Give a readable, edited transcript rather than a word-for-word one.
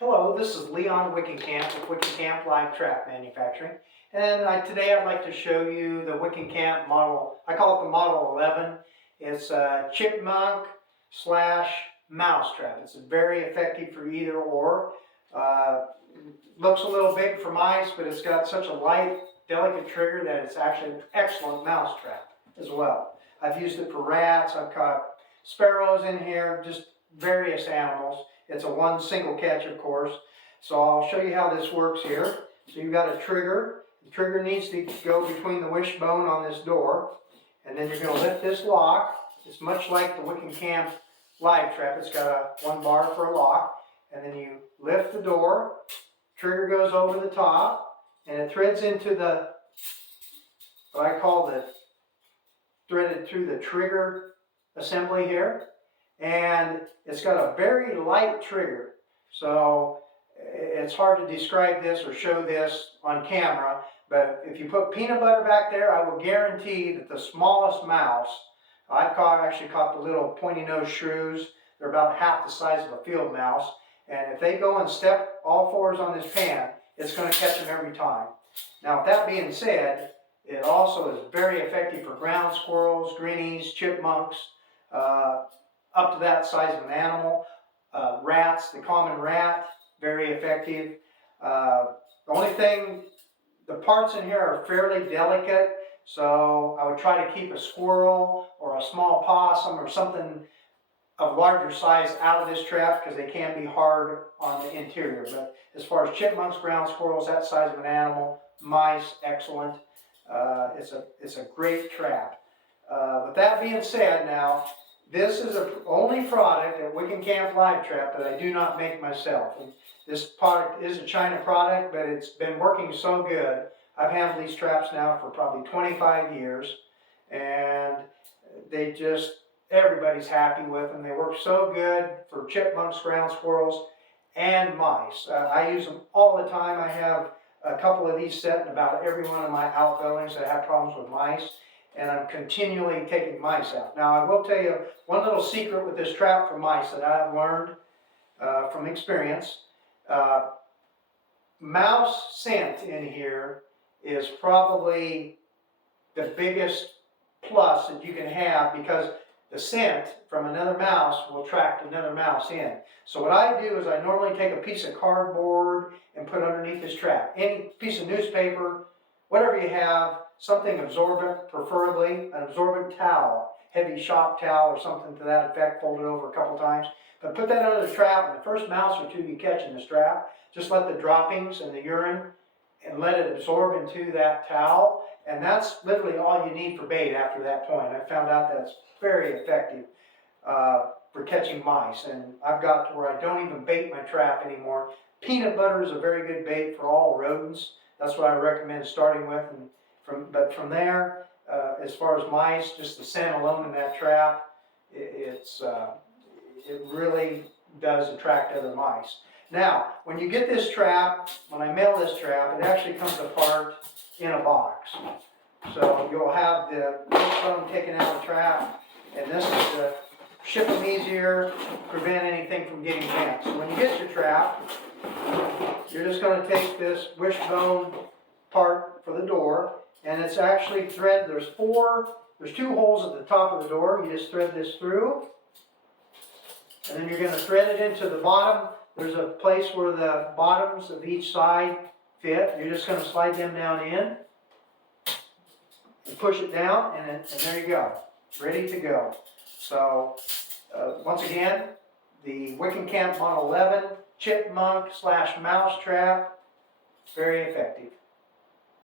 Hello, this is Leon Wickenkamp with Wickenkamp Live Trap Manufacturing. And today I'd like to show you the Wickenkamp model. I call it the Model 11. It's a chipmunk slash mouse trap. It's very effective for either or. Looks a little big for mice, but it's got such a light, delicate trigger that it's actually an excellent mouse trap as well. I've used it for rats. I've caught sparrows in here, just various animals. It's a one single catch, of course. So I'll show you how this works here. So you've got a trigger. The trigger needs to go between the wishbone on this door. And then you're going to lift this lock. It's much like the Wickenkamp Live Trap. It's got one bar for a lock. And then you lift the door. Trigger goes over the top. And it threads into what I call the threaded through the trigger assembly here. And it's got a very light trigger, so it's hard to describe this or show this on camera, but if you put peanut butter back there, I will guarantee that the smallest mouse, I've actually caught the little pointy-nosed shrews. They're about half the size of a field mouse, and if they go and step all fours on this pan, it's going to catch them every time. Now, with that being said, it also is very effective for ground squirrels, greenies, chipmunks, up to that size of an animal. Rats, the common rat, very effective. The only thing, the parts in here are fairly delicate, so I would try to keep a squirrel or a small possum or something of larger size out of this trap because they can be hard on the interior. But as far as chipmunks, ground squirrels, that size of an animal, mice, excellent. It's a great trap. With that being said, now, this is the only product at Wickenkamp Live Trap that I do not make myself. And this product is a China product, but it's been working so good. I've handled these traps now for probably 25 years, and everybody's happy with them. They work so good for chipmunks, ground squirrels, and mice. I use them all the time. I have a couple of these set in about every one of my outbuildings that have problems with mice. And I'm continually taking mice out. Now, I will tell you one little secret with this trap for mice that I've learned from experience. Mouse scent in here is probably the biggest plus that you can have because the scent from another mouse will attract another mouse in. So what I do is I normally take a piece of cardboard and put underneath this trap. Any piece of newspaper, whatever you have, something absorbent, preferably an absorbent towel, heavy shop towel or something to that effect, fold it over a couple times. But put that under the trap, and the first mouse or two you catch in this trap, just let the droppings and the urine and let it absorb into that towel. And that's literally all you need for bait after that point. I found out that's very effective for catching mice. And I've got to where I don't even bait my trap anymore. Peanut butter is a very good bait for all rodents. That's what I recommend starting with. But from there, as far as mice, just the scent alone in that trap, it really does attract other mice. Now, when you get this trap, when I mail this trap, it actually comes apart in a box. So you'll have the wishbone taken out of the trap, and this is to ship them easier, prevent anything from getting bent. So when you get your trap, you're just going to take this wishbone part for the door, and it's actually thread. There's two holes at the top of the door. You just thread this through, and then you're going to thread it into the bottom. There's a place where the bottoms of each side fit. You're just going to slide them down in and push it down, and there you go, ready to go. So once again, the Wickenkamp Model 11 chipmunk slash mouse trap, very effective.